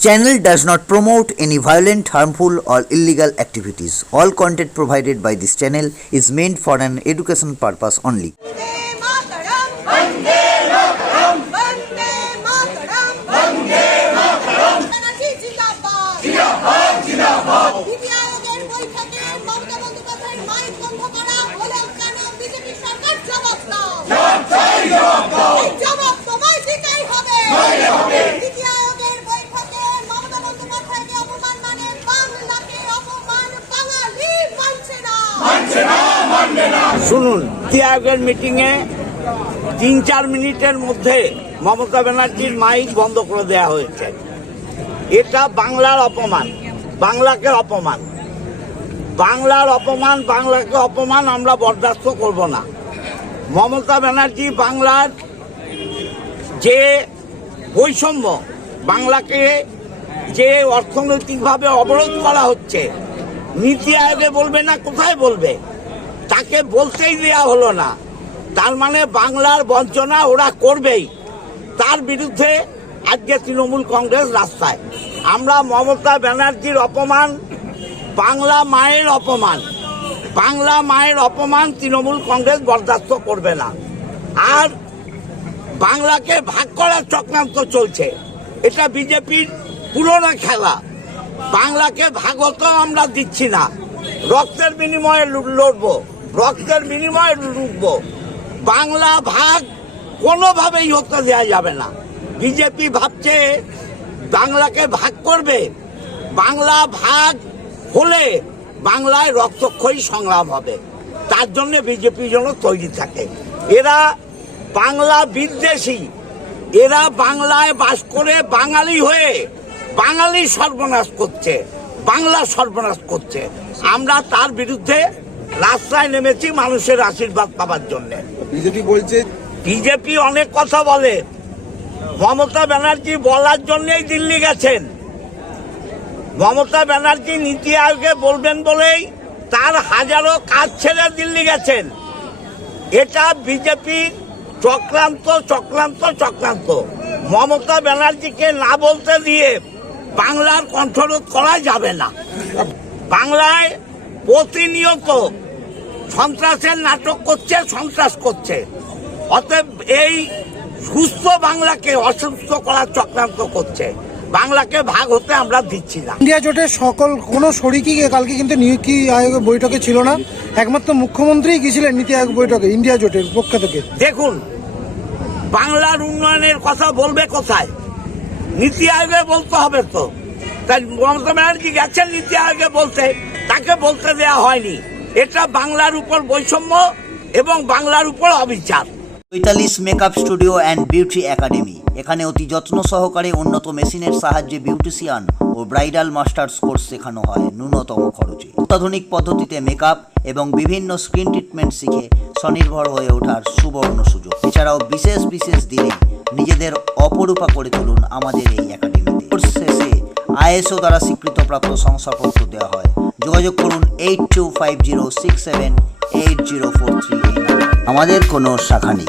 channel does not promote any violent, harmful, or illegal activities. All content provided by this channel is meant for an education purpose only. শুনুন, নীতি আয়োগের মিটিংয়ে 3-4 মিনিটের মধ্যে মমতা ব্যানার্জির mic বন্ধ করে দেওয়া হয়েছে। এটা বাংলার অপমান, বাংলাকে অপমান, বাংলার অপমান, বাংলাকে অপমান আমরা বরদাস্ত করব না। মমতা ব্যানার্জি বাংলার যে বৈষম্য, বাংলাকে যে অর্থনৈতিকভাবে অবরোধ করা হচ্ছে, নীতি আয়োগে বলবে না, কোথায় বলবে? তাকে বলতেই দেওয়া হলো না। তার মানে বাংলার বঞ্চনা ওরা করবেই। তার বিরুদ্ধে আজকে তৃণমূল কংগ্রেস রাস্তায়। আমরা মমতা ব্যানার্জির অপমান, বাংলা মায়ের অপমান, বাংলা মায়ের অপমান তৃণমূল কংগ্রেস বরদাস্ত করবে না। আর বাংলাকে ভাগ করার চক্রান্ত চলছে, এটা বিজেপির পুরনো খেলা। বাংলাকে ভাগ হতে আমরা দিচ্ছি না। রক্তের বিনিময়ে লড়বো, রক্তের বিনিময়ে লুটবো। বাংলা ভাগ কোনোভাবেই হতে দেওয়া যাবে না। বিজেপি ভাবছে বাংলাকে ভাগ করবে। বাংলা ভাগ হলে বাংলায় রক্তক্ষয়ী সংগ্রাম হবে। তার জন্য বিজেপি যেন তৈরি থাকে। এরা বাংলা বিদ্বেষী, এরা বাংলায় বাস করে বাঙালি হয়ে বাঙালি সর্বনাশ করছে, বাংলা সর্বনাশ করছে। আমরা তার বিরুদ্ধে রাস্তায় নেমেছি মানুষের আশীর্বাদ পাওয়ার জন্য। বিজেপি বলছে, বিজেপি অনেক কথা বলে। মমতা ব্যানার্জি বলার জন্যই দিল্লি গেছেন। মমতা ব্যানার্জি নীতি আয়োগে বলবেন বলেই তার হাজারো কাজ ছেড়ে দিল্লি গেছেন। এটা বিজেপি চক্রান্ত, চক্রান্ত, চক্রান্ত। মমতা ব্যানার্জিকে না বলতে দিয়ে বাংলার কণ্ঠরোধ করা যাবে না। বাংলায় প্রতিনিয়ত সন্ত্রাসের নাটক করছে, সন্ত্রাস করছে। অতএব এই সুস্থ বাংলাকে অসুস্থ করার চক্রান্ত করছে। বাংলাকে ভাগ হতে আমরা দিচ্ছি না। ইন্ডিয়া জোটের সকল কোন শরিকই কালকে কিন্তু নীতি আয়োগের বৈঠকে ছিল না, একমাত্র মুখ্যমন্ত্রী গিয়েছিলেন নীতি আয়োগ বৈঠকে ইন্ডিয়া জোটের পক্ষ থেকে। দেখুন, বাংলার উন্নয়নের কথা বলবে কোথায়? নীতি আয়োগে বলতে হবে তো। তাই মমতা ব্যানার্জি গেছেন নীতি আয়োগে বলতে, তাকে বলতে দেওয়া হয়নি। এটা বাংলার উপর বৈষম্য এবং বাংলার উপর অবিচার। Chaitali's makeup studio and beauty academy. এখানে অতি যত্ন সহকারে উন্নত মেশিনের সাহায্যে বিউটিশিয়ান ও ব্রাইডাল মাস্টার্স কোর্স শেখানো হয় ন্যূনতম খরচে। অত্যাধুনিক পদ্ধতিতে মেকআপ এবং বিভিন্ন স্কিন ট্রিটমেন্ট শিখে স্বনির্ভর হয়ে ওঠার সুবর্ণ সুযোগ। এছাড়াও বিশেষ বিশেষ দিনে নিজেদের অপরূপা করে তুলুন আমাদের এই একাডেমিতে। কোর্স শেষে ISO দ্বারা স্বীকৃতপ্রাপ্ত শংসাপত্র দেওয়া হয়। যোগাযোগ করুন 8250678043 এই নাম্বারে। আমাদের কোনো শাখা নেই।